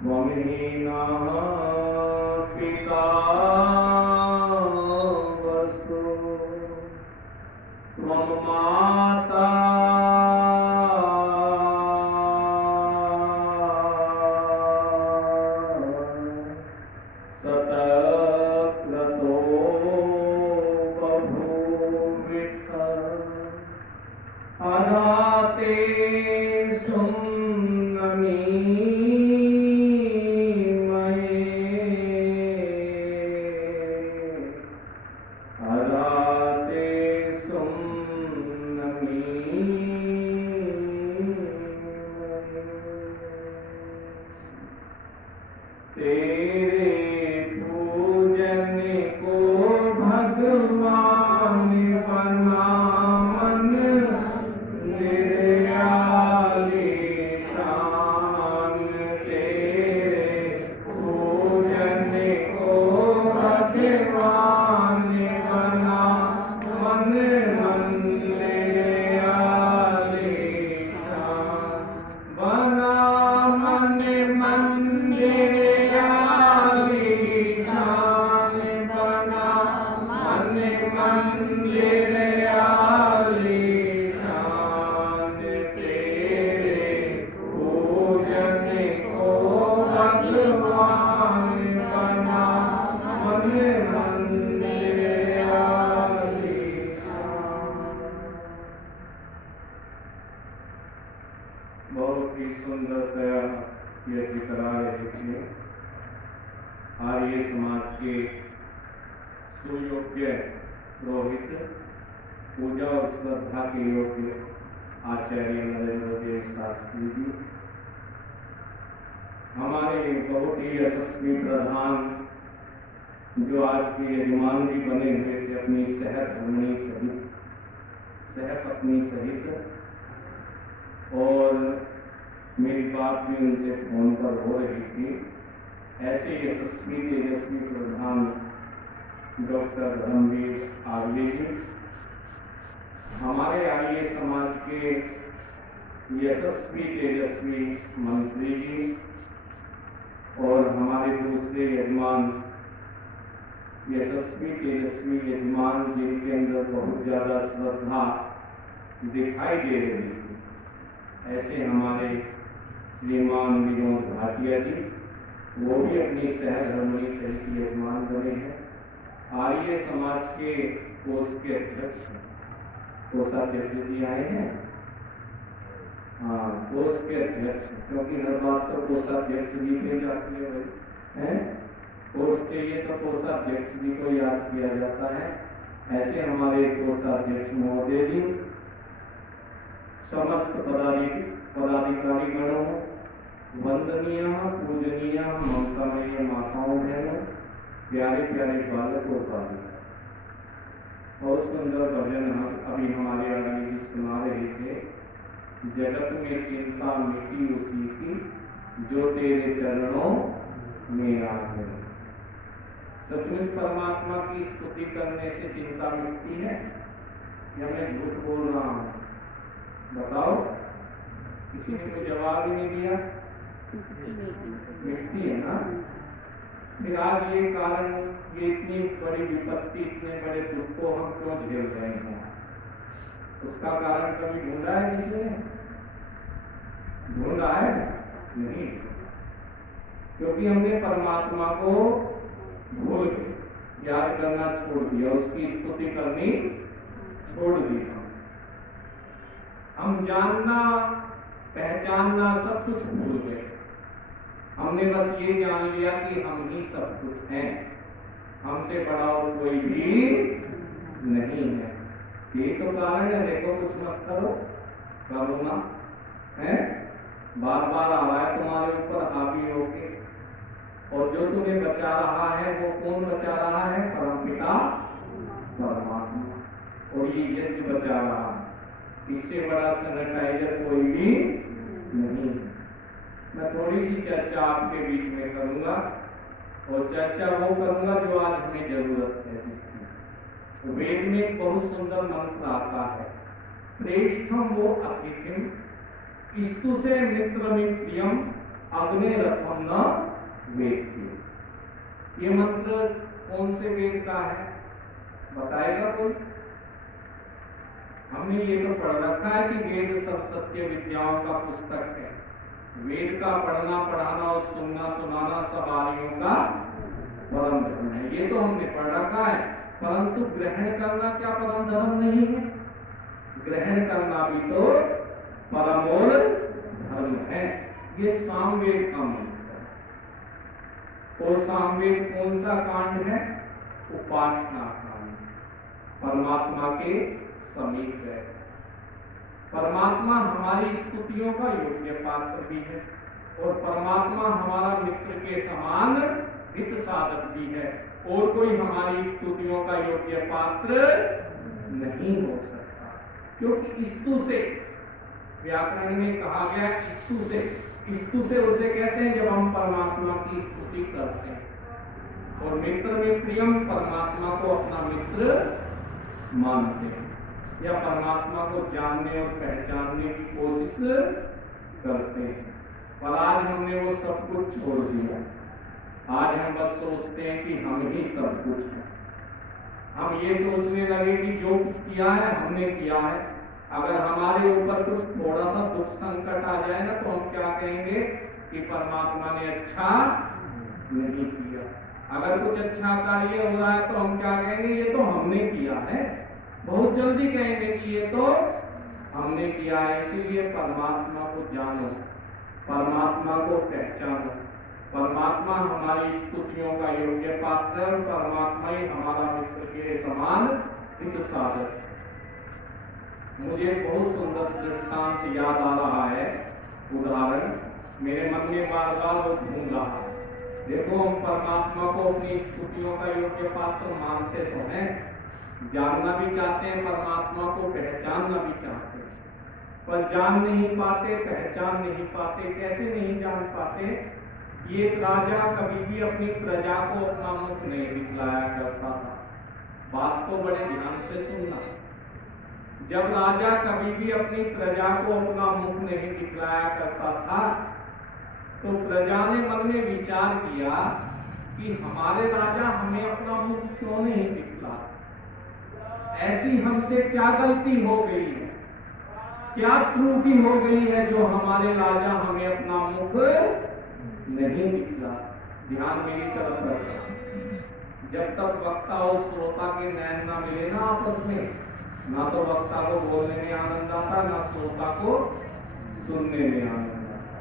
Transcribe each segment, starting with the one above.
त्वमीनाः पिता वसु त्वं माता सतक्रतो बभूविथ अदाते सुम्नमी बहुत ही सुंदरतया ये दिखला रहे थे। आर्य समाज के सुयोग्य पुरोहित, पूजा और श्रद्धा के योग्य आचार्य नरेंद्र देव शास्त्री जी, हमारे बहुत ही यशस्वी प्रधान जो आज के यजमान भी बने हुए थे अपनी सहधर्मिणी पत्नी सहित, और मेरी बात भी उनसे फोन पर हो रही थी। ऐसे यशस्वी तेजस्वी प्रधान डॉक्टर धर्मवीर आर्य जी, हमारे आर्य समाज के यशस्वी तेजस्वी मंत्री जी, और हमारे दूसरे यजमान यशस्वी तेजस्वी यजमान जिनके अंदर बहुत ज्यादा श्रद्धा दिखाई दे रही थी, ऐसे हमारे श्रीमान विनोद भाटिया जी, वो भी अपनी सहधर्मिणी सहित यजमान बने हैं। आर्य समाज के कोष के अध्यक्ष, कोषाध्यक्ष जी आए हैं। हाँ, कोष के अध्यक्ष, क्योंकि हर बात तो कोषाध्यक्ष जी पे जाती है भाई, हैं? कोष चाहिए तो कोषाध्यक्ष जी को याद किया जाता है। ऐसे हमारे कोषाध्यक्ष महोदय जी, समस्त पदाधिकारी गणों, वंदनीय पूजनीय ममतामय माताओं बहनों, प्यारे प्यारे बालक और बालिका, बहुत सुंदर भजन अभी हमारे आगे जी सुना रहे थे। जगत में चिंता मिटी उसी की जो तेरे चरणों में आए। सचमुच परमात्मा की स्तुति करने से चिंता मिटती है या मैं झूठ बोल रहा हूं? बताओ, किसी ने कोई जवाब ही नहीं दिया। मिटती है ना? फिर आज ये कारण, ये इतनी बड़ी विपत्ति, इतने बड़े दुख को हम क्यों झेल रहे हैं? उसका कारण कभी ढूंढा है किसी ने? ढूंढा है? नहीं, क्योंकि हमने परमात्मा को भूल के याद करना छोड़ दिया, उसकी स्तुति करनी छोड़ दिया। हम जानना पहचानना सब कुछ भूल गए। हमने बस ये जान लिया कि हम ही सब कुछ हैं, हमसे बड़ा और कोई भी नहीं है। ये तो कारण है। देखो, कुछ मत करो, करूंगा है, बार बार आ रहा है तुम्हारे ऊपर हावी होके, और जो तुम्हें बचा रहा है वो कौन बचा रहा है? परमपिता परमात्मा, और ये यज्ञ बचा रहा है। इससे बड़ा सैनिटाइजर कोई भी नहीं है। मैं थोड़ी सी चर्चा आपके बीच में करूंगा, और चर्चा वो करूंगा जो आज हमें जरूरत है जिसकी। वेद में एक बहुत सुंदर मंत्र आता है, प्रेष्ठम वो अतिथिम स्तुसे मित्रमित प्रियम अग्ने रथम न वेत्ति। ये मंत्र कौन से वेद का है, बताएगा कोई? हमने ये तो पढ़ रखा है कि वेद सब सत्य विद्याओं का पुस्तक है। वेद का पढ़ना पढ़ाना और सुनना सुनाना सब आर्यों का परम धर्म है, ये तो हमने पढ़ रखा है। परंतु ग्रहण करना क्या परम धर्म नहीं है? ग्रहण करना भी तो परमोर धर्म है। ये सामवेद का मंत्र है। और सामवेद कौन सा कांड है? उपासना कांड। परमात्मा के समीप है। परमात्मा हमारी स्तुतियों का योग्य पात्र भी है और परमात्मा हमारा मित्र के समान हित साधक भी है, और कोई हमारी स्तुतियों का योग्य पात्र नहीं हो सकता। क्योंकि स्तु से, व्याकरण में कहा गया स्तु से उसे कहते हैं जब हम परमात्मा की स्तुति करते हैं। और मित्र में प्रियम, परमात्मा को अपना मित्र मानते हैं या परमात्मा को जानने और पहचानने की कोशिश करते हैं। पर आज हमने वो सब कुछ छोड़ दिया। आज हम बस सोचते हैं कि हम ही सब कुछ हैं। हम ये सोचने लगे कि जो कुछ किया है हमने किया है। अगर हमारे ऊपर कुछ थोड़ा सा दुख संकट आ जाए ना, तो हम क्या कहेंगे कि परमात्मा ने अच्छा नहीं किया। अगर कुछ अच्छा कार्य हो रहा है तो हम क्या कहेंगे, ये तो हमने किया है। बहुत जल्दी कहेंगे कि ये तो हमने किया है। इसीलिए परमात्मा को जानो, परमात्मा को पहचानो। परमात्मा हमारी स्तुतियों का योग्य पात्र है और परमात्मा ही हमारा मित्र के समान हित साधक है। मुझे बहुत सुंदर दृष्टांत याद आ रहा है, उदाहरण मेरे मन में बार बार वो घूम रहा है। देखो, हम परमात्मा को अपनी स्तुतियों का योग्य पात्र मानते तो हैं, जानना भी चाहते हैं, परमात्मा को पहचानना भी चाहते हैं, पर जान नहीं पाते, पहचान नहीं पाते। कैसे नहीं जान पाते? ये राजा कभी भी अपनी प्रजा को अपना मुख नहीं दिखलाया करता था। बात को बड़े ध्यान से सुनना। जब राजा कभी भी अपनी प्रजा को अपना मुख नहीं दिखलाया करता था, तो प्रजा ने मन में विचार किया कि हमारे राजा हमें अपना मुख क्यों नहीं दिखला? ऐसी हमसे क्या गलती हो गई है, क्या त्रुटि हो गई है जो हमारे राजा हमें अपना मुख नहीं दिखला? ध्यान मेरी तरफ रखना। जब तक वक्ता और श्रोता के नैन ना मिले ना आपस में, ना तो वक्ता को बोलने में आनंद आता, ना श्रोता को सुनने में आनंद आता।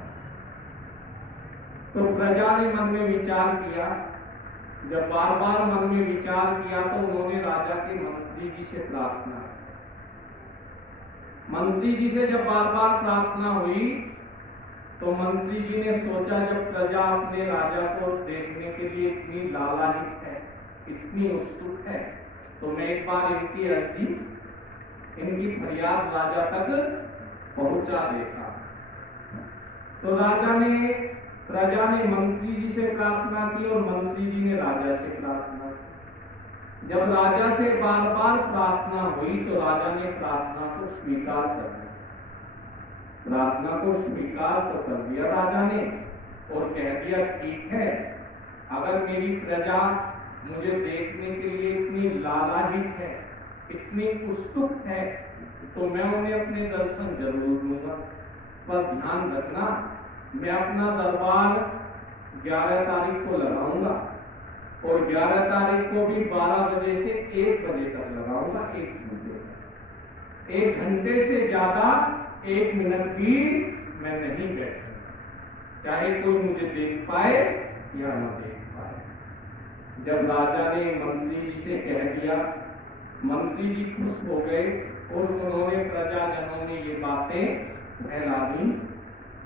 तो प्रजा ने मन में विचार किया। जब बार बार मन में विचार किया तो उन्होंने राजा के मंत्री जी से प्रार्थना की। मंत्री जी से जब बार बार प्रार्थना हुई तो मंत्री जी ने सोचा, जब प्रजा अपने राजा को देखने के लिए इतनी लालायित है, इतनी उत्सुक है, तो मैं एक बार इनकी अर्जी, इनकी फरियाद राजा तक पहुंचा देता। तो प्रजा ने मंत्री जी से प्रार्थना की और मंत्री जी ने राजा से प्रार्थना की। जब राजा से बार बार प्रार्थना हुई तो राजा ने प्रार्थना को स्वीकार कर लिया। प्रार्थना को स्वीकार तो कर दिया राजा ने और कह दिया, ठीक है, अगर मेरी प्रजा मुझे देखने के लिए इतनी लालायित है, इतनी उत्सुक है, तो मैं उन्हें अपने दर्शन जरूर दूंगा। पर ध्यान रखना, मैं अपना दरबार 11 तारीख को लगाऊंगा और 11 तारीख को भी 12 बजे से 1 बजे तक लगाऊंगा, 1 घंटे। 1 घंटे से ज्यादा 1 मिनट भी मैं नहीं बैठूंगा, चाहे कोई मुझे देख पाए या न देख पाए। जब राजा ने मंत्री जी से कह दिया, मंत्री जी खुश हो गए और उन्होंने, प्रजाजनों ने ये बातें फैला दी।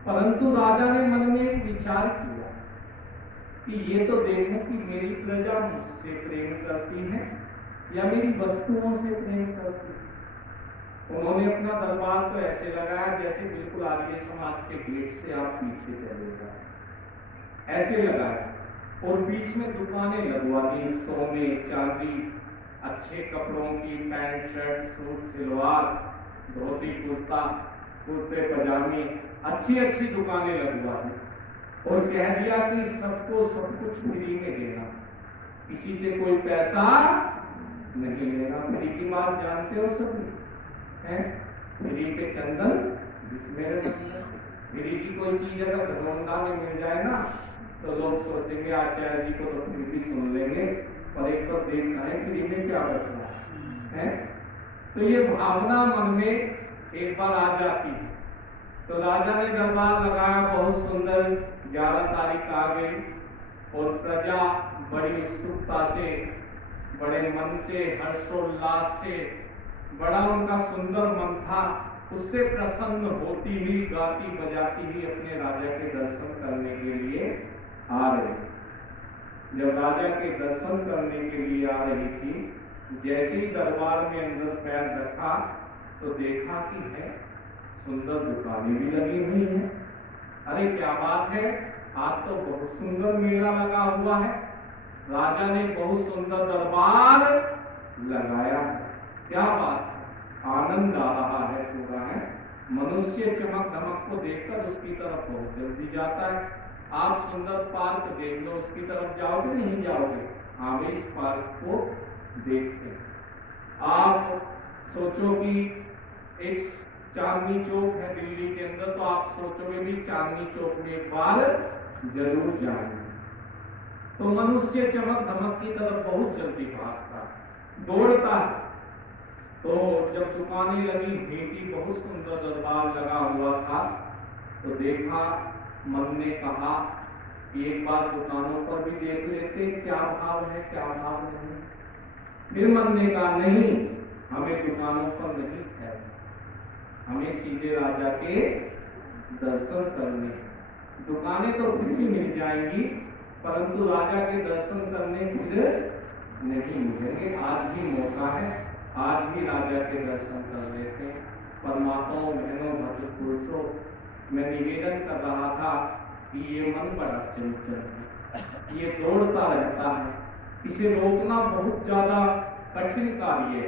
परंतु राजा ने मन में एक विचार किया कि ये तो देखूं कि मेरी प्रजा मुझसे प्रेम करती है या मेरी वस्तुओं से प्रेम करती है। उन्होंने अपना दरबार तो ऐसे लगाया जैसे बिल्कुल आर्य समाज के गेट से आप पीछे चले जाए, ऐसे लगाया और बीच में दुकानें लगवा दी, सोने चांदी, अच्छे कपड़ों की, pant shirt suit salwar, dhoti kurta, कुर्ते पजामे, अच्छी अच्छी दुकानें लगवा दी। और कह दिया कि सबको सब कुछ फ्री में देना, किसी से कोई पैसा नहीं लेना। फ्री की बात जानते हो सभी हैं? फ्री के चंदन जिसमें फ्री की कोई चीज अगर धनवंदा में मिल जाए ना तो लोग सोचेंगे आचार्य जी को तो फिर भी सुन लेंगे, पर एक बार देखना है फ्री में क्या बचना है। तो ये भावना मन में एक बार आ जाती है। तो राजा ने दरबार लगाया, बहुत सुंदर 11 तारीख आ गई और प्रजा बड़ी उत्सुकता से, बड़े मन से, हर्षोल्लास से, बड़ा उनका सुंदर मन था, उससे प्रसन्न होती हुई, गाती बजाती हुई अपने राजा के दर्शन करने के लिए आ रही। जब राजा के दर्शन करने के लिए आ रही थी, जैसे ही दरबार में अंदर पैर रखा तो देखा कि है सुंदर दुकानें भी लगी हुई हैं। अरे क्या बात है, आज तो बहुत सुंदर मेला लगा हुआ है, राजा ने बहुत सुंदर दरबार लगाया है, क्या बात है, आनंद आ रहा है पूरा है। मनुष्य चमक धमक को देखकर उसकी तरफ बहुत जल्दी जाता है। आप सुंदर पार्क देख लो, उसकी तरफ जाओगे नहीं जाओगे? हाँ भाई, इस पार्क को देखते हैं। आप सोचो कि एक चांदनी चौक है दिल्ली के अंदर, तो आप सोचोगे भी चांदनी चौक में एक बार जरूर जाएंगे। तो मनुष्य चमक धमक की तरफ बहुत जल्दी भागता, दौड़ता है। तो जब दुकानें लगी, भेटी बहुत सुंदर दरबार लगा हुआ था, तो देखा, मन ने कहा एक बार दुकानों पर भी देख लेते क्या भाव है क्या भाव नहीं। फिर मन ने कहा नहीं, हमें दुकानों पर नहीं है, हमें सीधे राजा के दर्शन करने। दुकानें तो फिर भी मिल जाएंगी, परंतु राजा के दर्शन करने फिर नहीं मिलेंगे। आज भी मौका है, आज भी राजा के दर्शन कर लेते हैं। परमात्माओं, बहनों, भक्त पुरुषों, मैं निवेदन कर रहा था कि ये मन बड़ा चंचल है, ये दौड़ता रहता है, इसे रोकना बहुत ज्यादा कठिन कार्य है।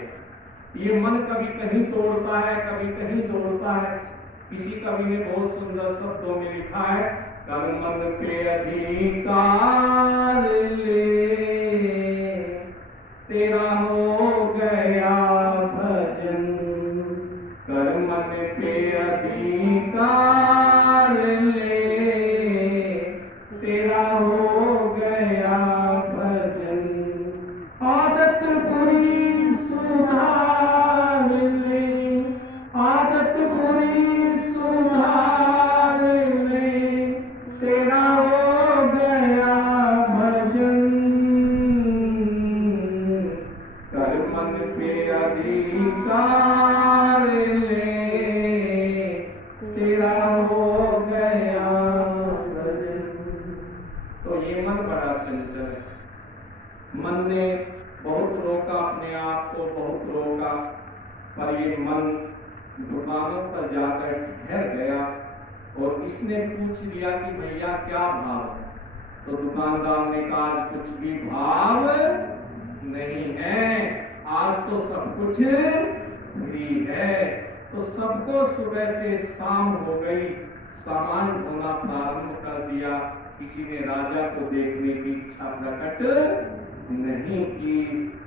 ये मन कभी कहीं दौड़ता है, कभी कहीं दौड़ता है। किसी कवि ने बहुत सुंदर शब्दों में लिखा है, कर मन पे अधिकार ले, तेरा हो गया भजन। कर मन पे अधिकार ले, तेरा हो गया भजन। आदत बुरी सुधार ले, आदत बुरी सुधार ले, तेरा हो गया भजन। कर मन पे अधिकार ले, तेरा हो गया भजन। तो ये मन बड़ा चंचल है। मन ने बहुत रोका अपने आप को, बहुत रोका, पर ये मन दुकानों पर जाकर ठहर गया और इसने पूछ लिया कि भैया क्या भाव है। तो दुकानदार ने कहा कुछ भी भाव नहीं है, आज तो सब कुछ फ्री है। तो सबको सुबह से शाम हो गई, सामान ढोना प्रारंभ कर दिया। किसी ने राजा को देखने की इच्छा प्रकट नहीं की।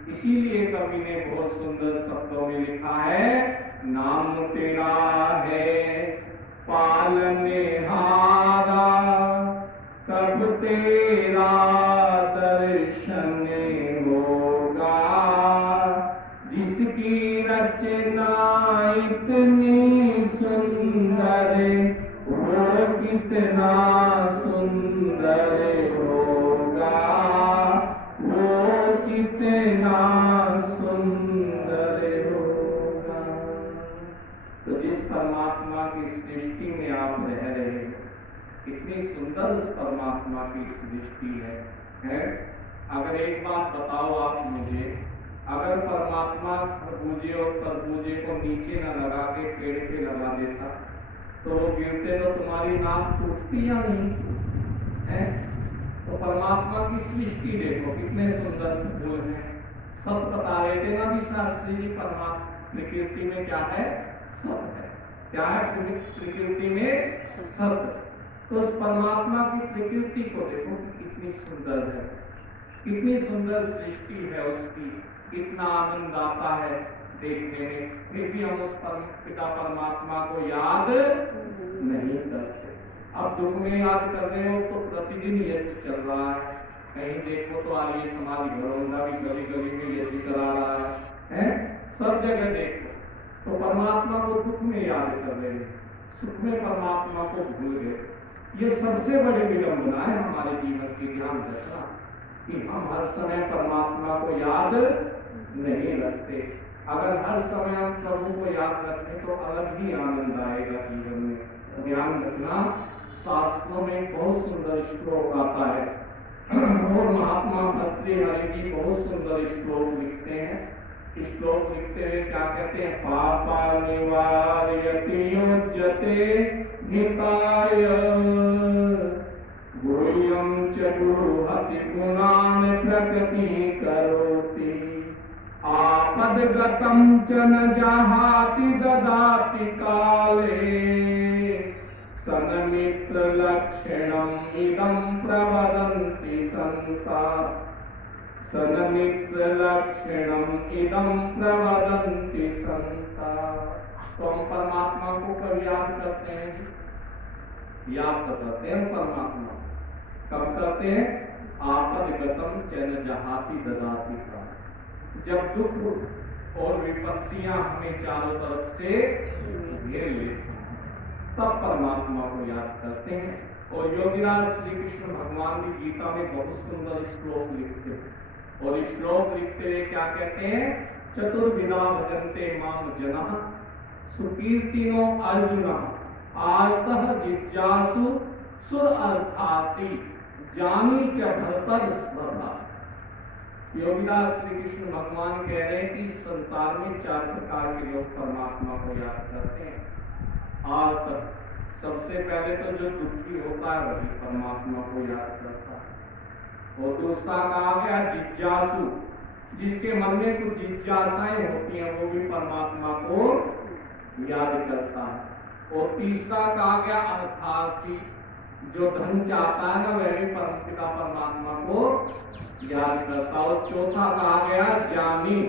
इसीलिए कवि ने बहुत सुंदर शब्दों में लिखा है, नाम तेरा है पालने हारा, कब तेरा दर्शन होगा। जिसकी रचना इतनी सुंदर, वो कितना सुंदर होगा, वो कितना सुंदर होगा। तो जिस परमात्मा की सृष्टि में आप रह रहे हैं, कितनी सुंदर उस परमात्मा की सृष्टि है? अगर एक बात बताओ आप मुझे, अगर परमात्मा खरबूजे और तरबूजे को नीचे न लगा के पेड़ पे लगा देता तो वो गिरते तो तुम्हारी नाक टूटती या नहीं है? तो परमात्मा की सृष्टि देखो, कितने सुंदर फूल हैं। सब बता रहे थे ना भी शास्त्री जी, परमात्मा प्रकृति में क्या है? सत है। क्या है प्रकृति में? सत। तो उस परमात्मा की प्रकृति को देखो कि कितनी सुंदर है, कितनी सुंदर सृष्टि है उसकी, कितना आनंद आता है देखने में, फिर भी हम उस पिता परमात्मा को याद नहीं करते। अब दुख में याद कर रहे हो तो प्रतिदिन यज्ञ चल रहा है, कहीं देखो तो आर्य समाज घरोंदा भी गली गली में यज्ञ करा रहा है, सब जगह देखो तो परमात्मा को दुख में याद कर रहे हैं, सुख में परमात्मा को भूल गए। ये सबसे बड़ी विडंबना है हमारे जीवन की, ध्यान रखना कि हम हर समय परमात्मा को याद नहीं रखते। अगर हर समय हम प्रभु को याद रखें तो अलग ही आनंद आएगा जीवन में। ध्यान रखना, शास्त्रों में बहुत सुंदर श्लोक आता है और महात्मा भर्तृहरि जी बहुत सुंदर श्लोक लिखते हैं। श्लोक लिखते हुए क्या कहते हैं, पापा निवारयति युज्यते निकाय गुह्यं च गुरुहति गुणान् प्रकृति करोति आपदगतं च न जहाति ददाति काले सन्मित्र लक्षणम् इदं प्रवदन्ति संता सन्मित्र लक्षणम् इदं प्रवदन्ति संता। तो हम परमात्मा को कब याद करते हैं? याद करते हैं परमात्मा कब करते हैं? आपदगतं च न जहाति ददाति काले, जब दुख और विपत्तियां हमें चारों तरफ से घेर लेती हैं तब परमात्मा को याद करते हैं। और योगीराज श्री कृष्ण भगवान भी गीता में बहुत सुंदर श्लोक लिखते हैं, और श्लोक लिखते हुए क्या कहते हैं, चतुर्विधा भजन्ते माम जनः सुकीर्तिनो अर्जुनः आर्तः जिज्ञासु सुर अर्थाति जानी च भरतर् स्मृता। योगीराज श्री कृष्ण भगवान कह रहे हैं कि संसार में 4 प्रकार के लोग परमात्मा को याद करते हैं। आर्त, सबसे पहले तो जो दुखी होता है वही परमात्मा को याद करता है। और दूसरा कहा गया जिज्ञासु, जिसके मन में कुछ जिज्ञासाएं होती हैं वो भी परमात्मा को याद करता है। और तीसरा कहा गया अर्थार्थी, जो धन चाहता है ना वह भी परमपिता परमात्मा को याद करता। और चौथा कहा गया ज्ञानी,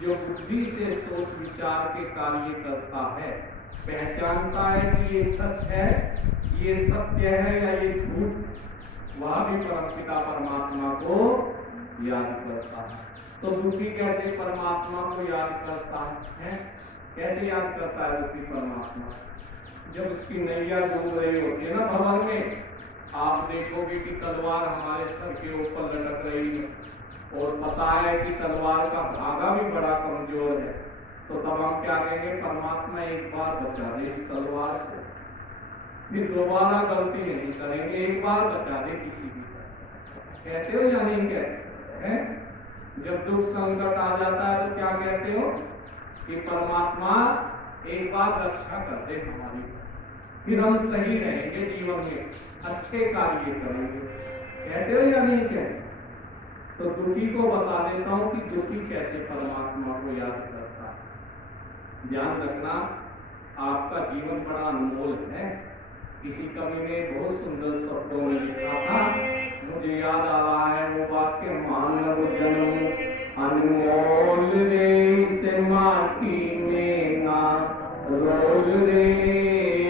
जो बुद्धि से सोच विचार के कार्य करता है, पहचानता है कि ये सच है, ये सत्य है या ये झूठ, वह भी परमपिता परमात्मा को याद करता है। तो दुखी कैसे परमात्मा को याद करता है? कैसे याद करता है दुखी परमात्मा? जब उसकी नैया डूब रही होती है ना भवन में, आप देखोगे कि तलवार हमारे सर के ऊपर लटक रही है और पता है कि तलवार का धागा भी बड़ा कमजोर है, तो तब हम क्या कहेंगे, परमात्मा एक बार बचा दे इस तलवार से, फिर दोबारा गलती नहीं करेंगे, एक बार बचा दे किसी भी तरह। कहते हो या नहीं कहते हैं? जब दुख संकट आ जाता है तो क्या कहते हो कि परमात्मा एक बार रक्षा कर दे हमारी, फिर हम सही रहेंगे, जीवन में अच्छे कार्य करेंगे। कहते हो या नहीं कहते? तो दुखी को बता देता हूं कि दुखी कैसे परमात्मा को याद करता है। ध्यान रखना, आपका जीवन बड़ा अनमोल है। किसी कवि ने बहुत सुंदर शब्दों में लिखा था, मुझे याद आ रहा है वो वाक्य, मानव जन्म अनमोल रे से माटी में ना रोल रे,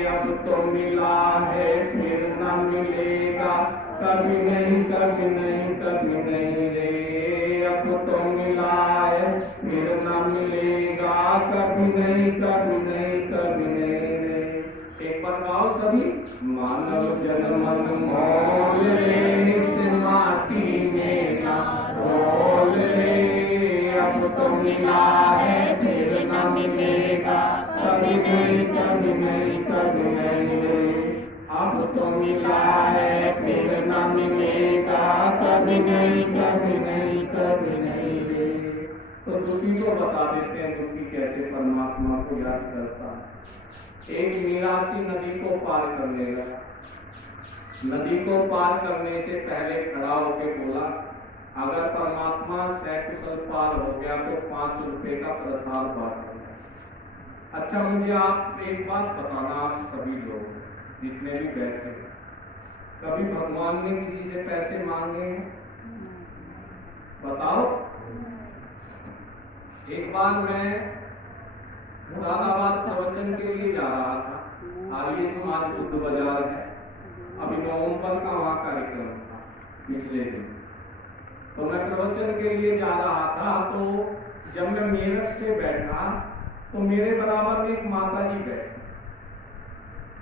अब तो मिला है फिर न मिलेगा, कभी नहीं कभी नहीं कभी नहीं रे, अब तो मिला है फिर न मिलेगा, कभी नहीं कभी नहीं कभी नहीं रे। एक बार गाओ सभी, मानव जन्म अनमोल रे से माटी में ना रोल रे, अब तो मिला है फिर न मिलेगा, कभी नहीं कभी नहीं कभी नहीं रे, अब तो मिला है फिर न मिलेगा, कभी नहीं कभी नहीं कभी नहीं रे। तो दुखी को बता देते हैं दुखी कैसे परमात्मा को याद करता है। एक मीरासी नदी को पार करने लगा, नदी को पार करने से पहले खड़ा होकर बोला, अगर परमात्मा सकुशल पार हो गया तो 5 रुपए का प्रसाद बांट देगा। अच्छा मुझे आप एक बात बताना, आप सभी लोग, जितने भी बैठे। कभी भगवान ने किसी से पैसे मांगे हैं? बताओ। एक बार मैं मुरादाबाद प्रवचन के लिए जा रहा था। आर्य समाज बुद्ध बाजार है, अभी नवंबर का वहां कार्यक्रम था पिछले दिन। तो मैं प्रवचन के लिए जा रहा था, तो जब मैं मेरठ से बैठा तो मेरे बराबर में एक माता जी बैठी।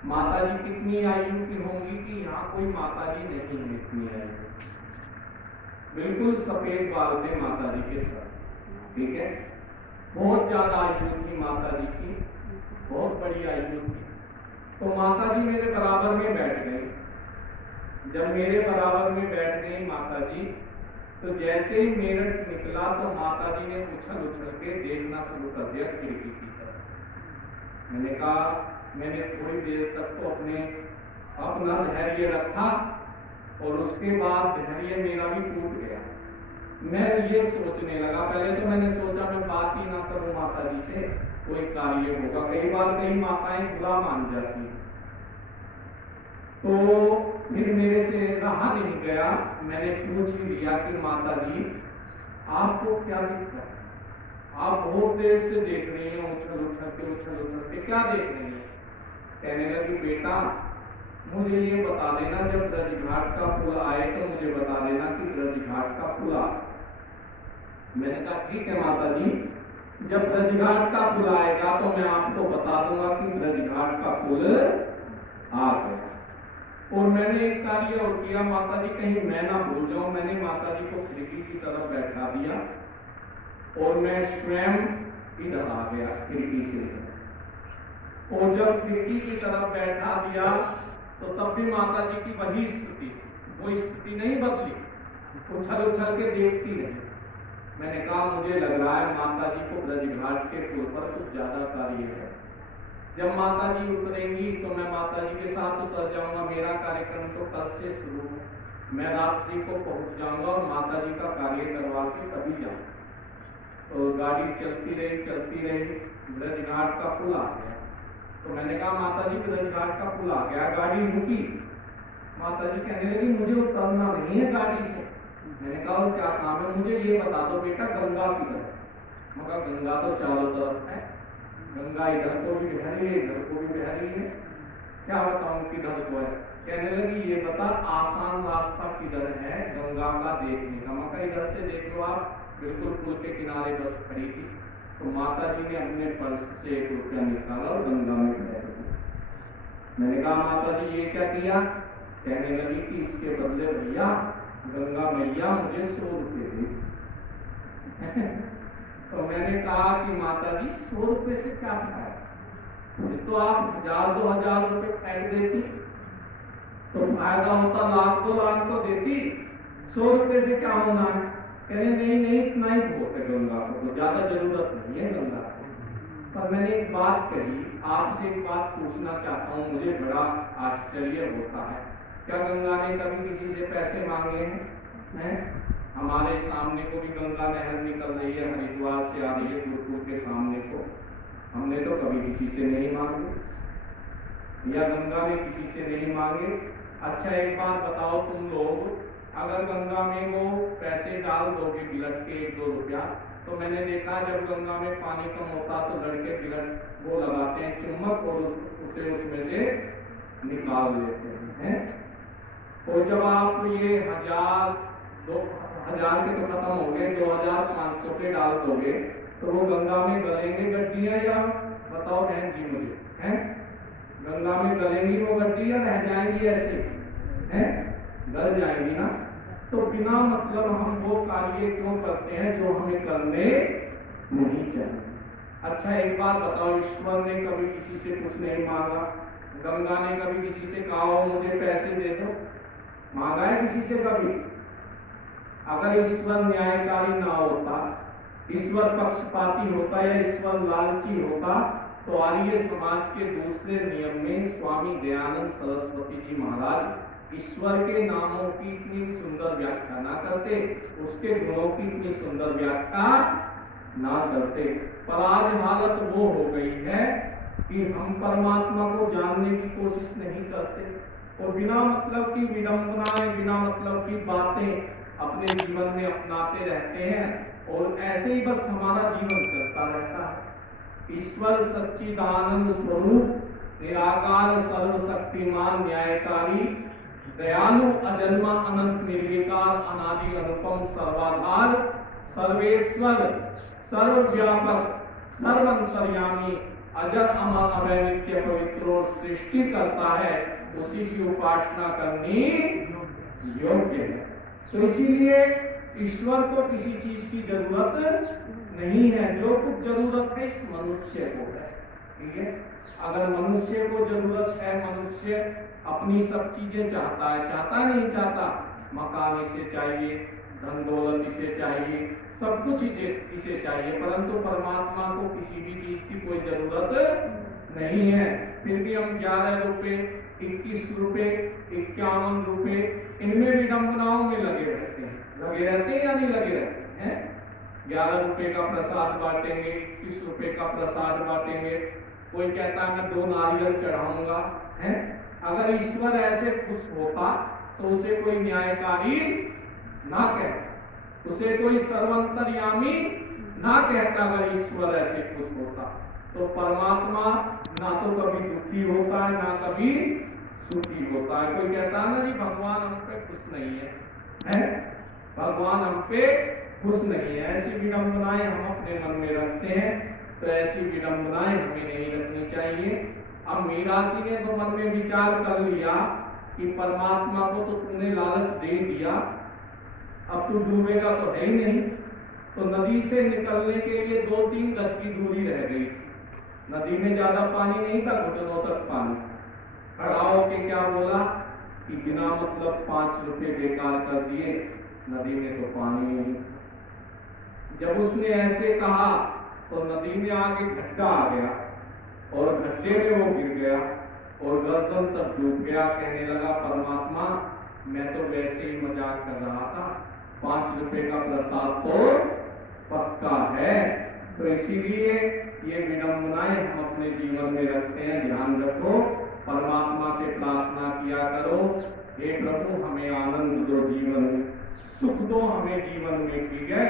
माता जी कितनी आयु की होंगी कि यहाँ कोई माता जी नहीं है इतनी आयु, बिल्कुल सफेद बाल थे माता जी के सर, ठीक है। बहुत ज्यादा आयु थी माता जी की, बहुत बड़ी आयु थी। तो माता जी मेरे बराबर में बैठ गई। जब मेरे बराबर में बैठ गई माता जी, तो जैसे ही मेरठ निकला तो माता जी ने उछल उछल के देखना शुरू कर दिया खिड़की की तरफ। मैंने कहा, मैंने थोड़ी देर तक तो अपना धैर्य रखा और उसके बाद धैर्य मेरा भी टूट गया। मैं ये सोचने लगा, पहले तो मैंने सोचा मैं बात ही ना करूं माता जी से, कोई कार्य होगा। कई बार कई माताएं बुरा मान जाती हैं। तो फिर मेरे से रहा नहीं गया, मैंने पूछ ही लिया कि माता जी आपको क्या दिक्कत है? आप बहुत देर से देख रही हैं, उछल उछल के क्या देख रही हैं? कहने लगी, बेटा मुझे ये बता देना, जब ब्रजघाट का पुल आए तो मुझे बता देना कि ब्रजघाट का पुल आ। मैंने कहा ठीक है माता जी, जब ब्रजघाट का पुल आएगा तो मैं आपको बता दूंगा कि ब्रजघाट का पुल आ गया। और मैंने एक कार्य और किया माता जी, कहीं मैं ना भूल जाऊं, मैंने माता जी को खिड़की की तरफ बैठा दिया और मैं स्वयं इधर आ गया खिड़की से। और जब खिड़की की तरफ बैठा दिया तो तब भी माता जी की वही स्थिति, वो स्थिति नहीं बदली, उछल उछल के देखती रही। मैंने कहा मुझे लग रहा है माता जी को ब्रजघाट के पुल पर कुछ ज्यादा कार्य है। जब माता जी उतरेंगी तो मैं माता जी के साथ उतर जाऊंगा। मेरा कार्यक्रम तो कल से शुरू है, मैं रात्रि को पहुंच जाऊंगा और माता जी का कार्य करवा के तभी जाऊंगा। तो गाड़ी चलती रही, ब्रजघाट का पुल आ गया। तो मैंने कहा माता जी ब्रजघाट का पुल आ गया। गाड़ी रुकी, माता जी कहने लगी मुझे उतरना नहीं है गाड़ी से। मैंने कहा और क्या काम है? मुझे ये बता दो बेटा गंगा किधर है? मगर गंगा तो चारों तरफ है, गंगा इधर को भी बह रही है, इधर को भी बह रही है, क्या बताऊं किधर को है? कहने लगी ये बता आसान रास्ता किधर है गंगा का देखने का? मगर इधर से देख लो आप, बिल्कुल पुल के किनारे बस खड़ी थी। तो माता जी ने अपने पर्स से 1 रुपया निकाला और गंगा में बह दिया। मैंने कहा माता जी ये क्या किया? कहने लगी कि इसके बदले भैया गंगा मैया मुझे 100 रुपये दी। तो मैंने कहा कि माता जी 100 रुपये से क्या फायदा? तो आप 1000-2000 रुपये फेंक देती तो फायदा होता, 1,00,000-2 लाख तो देती, 100 रुपये से क्या होना है? कहने नहीं इतना ही बहुत है गंगा को, तो ज्यादा जरूरत नहीं है गंगा को। पर मैंने एक बात कही, आपसे एक बात पूछना चाहता हूँ, मुझे बड़ा आश्चर्य होता है, क्या गंगा ने कभी किसी से पैसे मांगे हैं? हमारे सामने को भी गंगा नहर निकल रही है, हरिद्वार से आ रही है गुरुकुल के सामने को, हमने तो कभी किसी से नहीं मांगे या गंगा ने किसी से नहीं मांगे। अच्छा एक बात बताओ, तुम लोग अगर गंगा में वो पैसे डाल दोगे गिलट के 1-2 रुपया, तो मैंने देखा जब गंगा में पानी कम होता तो लड़के गिलट वो लगाते हैं चुम्बक और उसे उसमें से निकाल लेते हैं। और जब आप ये 1000 के तो खत्म हो गए, 2500 के डाल दोगे तो वो गंगा में गलेंगे गड्डियां या बताओ बहन जी मुझे, हैं? गंगा में गलेंगी वो गड्डी या रह जाएंगी ऐसे, हैं? गल जाएंगी ना। तो बिना मतलब हम वो कार्य क्यों करते हैं जो हमें करने नहीं चाहिए? अच्छा एक बात बताओ, ईश्वर ने कभी किसी से कुछ नहीं मांगा? गंगा ने कभी किसी से कहा मुझे पैसे दे दो? मांगा है किसी से कभी? अगर ईश्वर न्यायकारी ना होता, ईश्वर पक्षपाती होता या ईश्वर लालची होता तो आर्य समाज के दूसरे नियम में स्वामी दयानंद सरस्वती जी महाराज ईश्वर के नामों की इतनी सुंदर व्याख्या ना करते, उसके गुणों की इतनी सुंदर व्याख्या ना करते। पर आज हालत वो हो गई है कि हम परमात्मा को जानने की कोशिश नहीं करते और बिना मतलब की विडंबनाएं, बिना मतलब की बातें अपने जीवन में अपनाते रहते हैं और ऐसे ही बस हमारा जीवन चलता रहता है। ईश्वर सच्चिदानंद स्वरूप निराकार सर्वशक्तिमान न्यायकारी दयालु अजन्मा अनंत निर्विकार अनादि अनुपम सर्वाधार सर्वेश्वर सर्वव्यापक सर्वंतर्यामी अजर अमर अभय नित्य पवित्र और सृष्टि करता है, उसी की उपासना करनी योग्य है। तो इसीलिए ईश्वर को किसी चीज की जरूरत नहीं है। जो कुछ जरूरत है इस मनुष्य को है। ठीक है, अगर मनुष्य को जरूरत है, मनुष्य अपनी सब चीजें चाहता है, चाहता नहीं चाहता, मकान इसे चाहिए, धन दौलत इसे चाहिए, सब कुछ इसे चाहिए, परंतु परमात्मा को किसी भी चीज की कोई जरूरत नहीं है। फिर भी हम 11 रुपए, 21 रुपए, 51 रुपए इनमें विडंबनाओं में लगे रहते हैं। लगे रहते हैं या नहीं लगे रहते हैं? 11 रुपए का प्रसाद बांटेंगे, 21 रुपए का प्रसाद बांटेंगे, कोई कहता है मैं 2 नारियल चढ़ाऊंगा है। अगर ईश्वर ऐसे खुश होता तो उसे कोई न्यायकारी ना कहता, उसे कोई सर्वंतर्यामी ना कहता। अगर ईश्वर ऐसे खुश होता तो परमात्मा ना तो कभी दुखी होता है, ना कभी सुखी होता है। कोई कहता है ना जी भगवान हम पे खुश नहीं है, भगवान हम पे खुश नहीं है। ऐसी विडंबनाएं हम अपने मन में रखते हैं, तो ऐसी विडंबनाएं हमें नहीं रखनी चाहिए। अब मीरासी ने तो मन में विचार कर लिया कि परमात्मा को तो तूने लालच दे दिया, अब तू डूबेगा तो है ही नहीं। तो नदी से निकलने के लिए 2-3 गज की दूरी रह गई। नदी में ज्यादा पानी नहीं था, घुटनों तक पानी। खड़ा होके क्या बोला कि बिना मतलब 5 रुपए बेकार कर दिए, नदी में तो पानी नहीं। जब उसने ऐसे कहा तो नदी में आगे गड्ढा आ गया और गड्ढे में वो गिर गया और गर्दन तक डूब गया। कहने लगा परमात्मा मैं तो वैसे ही मजाक कर रहा था, 5 रुपए का प्रसाद तो पक्का है। तो इसीलिए ये विडंबनाएं हम अपने जीवन में रखते हैं। ध्यान रखो, परमात्मा से प्रार्थना किया करो, हे प्रभु हमें आनंद दो जीवन में, सुख दो हमें जीवन में। ठीक है,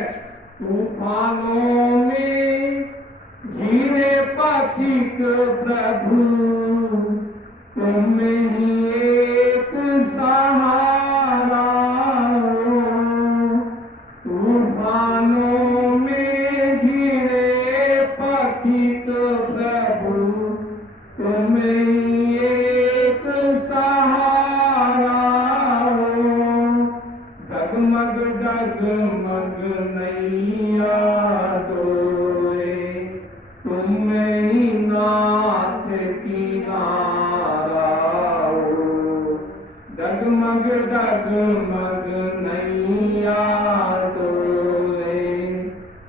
तूफानों में घिरे पथिक प्रभु तुम ही एक सहारा हो। तूफानों में घिरे पथिक प्रभु तुम ही एक सहारा हो। डगमग डगमग नैया डोले तुम ही नाथ किनारा हो। डगमग डगमग नैया डोले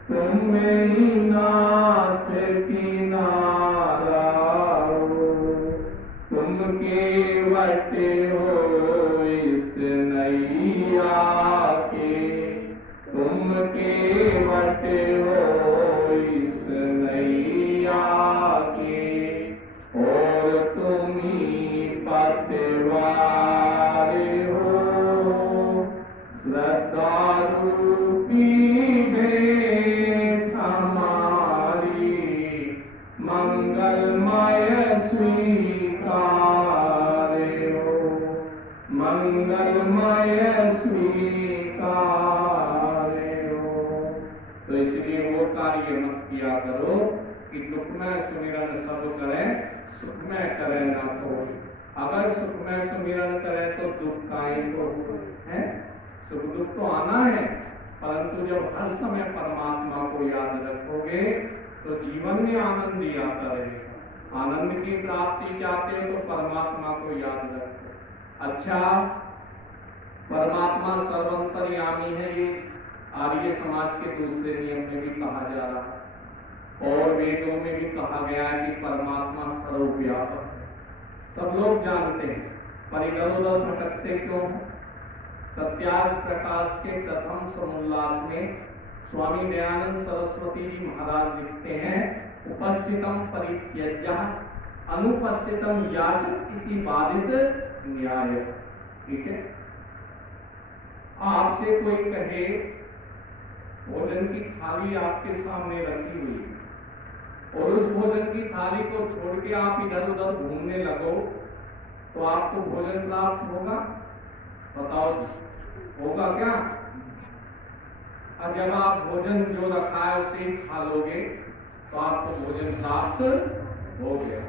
तुम ही नाथ किनारा हो। तुम केवट हो इस नैया के, तुम केवट हो इस नैया के, और तुम ही पतवार हो। श्रद्धा रूपी भेंट हमारी मंगलमय स्वीकार हो, मंगलमय स्वीकार हो। तो इसलिए वो कार्य मत किया करो कि दुखमय सुमिरन सब करें, सुखमय करें ना कोई। अगर सुखमय सुमिरन करें तो दुख काहे को है? सुख दुख तो आना है, परंतु जब हर समय परमात्मा को याद रखोगे तो जीवन में आनंद ही आता रहेगा। आनंद की प्राप्ति चाहते हो तो परमात्मा को याद रखो। अच्छा, परमात्मा सर्वंतर्यामी है, ये आर्य समाज के दूसरे नियम में भी कहा जा रहा है और वेदों में भी कहा गया है कि परमात्मा सर्वव्यापक है। सब लोग जानते हैं, पर इधर-उधर भटकते क्यों? सत्यार्थ प्रकाश के प्रथम समुल्लास में स्वामी दयानंद सरस्वती जी महाराज लिखते हैं, उपस्थितम परित्यज्य अनुपस्थितम याचक इति बाधित न्याय। ठीक है, आपसे कोई कहे भोजन की थाली आपके सामने रखी हुई है और उस भोजन की थाली को छोड़ के आप इधर उधर घूमने लगो तो आपको भोजन प्राप्त होगा? बताओ, होगा क्या? और जब आप भोजन जो रखा है उसे ही खा लोगे तो आपको भोजन प्राप्त हो गया।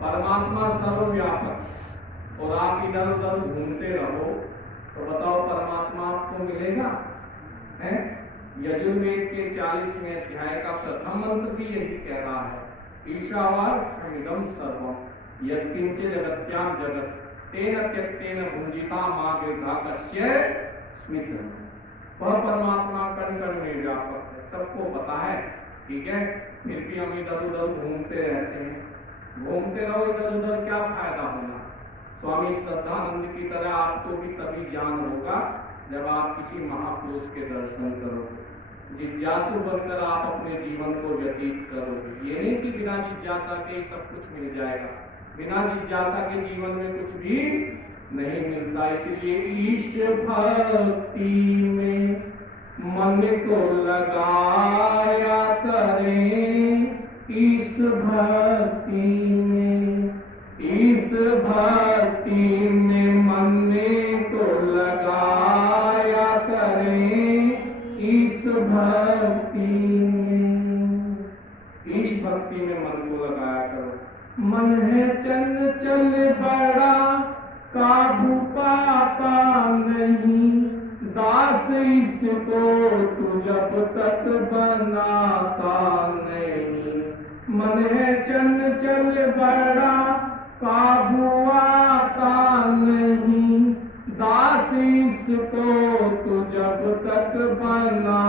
परमात्मा सर्वव्यापक और आप इधर उधर घूमते रहो तो बताओ परमात्मा आपको मिलेगा? है? यजुर्वेद के 40वें अध्याय का प्रथम मंत्र भी यही कह रहा है, ईशावास्यमिदं सर्वं यत्किंच जगत्यां जगत् तेन त्यक्तेन भुंजिता मा विघ्नाकस्य स्मितम्। वह परमात्मा कण कण में व्यापक है, सबको पता है। ठीक है, फिर भी हम इधर उधर घूमते रहते हैं। घूमते रहो इधर उधर, क्या फायदा होना? स्वामी श्रद्धानंद की तरह आपको भी तभी ज्ञान होगा जब आप किसी महापुरुष के दर्शन करोगे, जिज्ञासु बनकर आप अपने जीवन को व्यतीत करोगे। ये नहीं कि बिना जिज्ञासा के सब कुछ मिल जाएगा, बिना जिज्ञासा के जीवन में कुछ भी नहीं मिलता। इसलिए ईश भक्ति में मन को लगाया करें, इस भक्ति में, इस भक्ति में मन को लगाया करें, इस भक्ति में, इस भक्ति में मन को लगाया करो। मन है चंचल बड़ा काबू पाता नहीं, दास इसको तू जब तक बनाता नहीं। मन है चंचल बड़ा काबू आता नहीं, दास इसको तू जब तक बनाता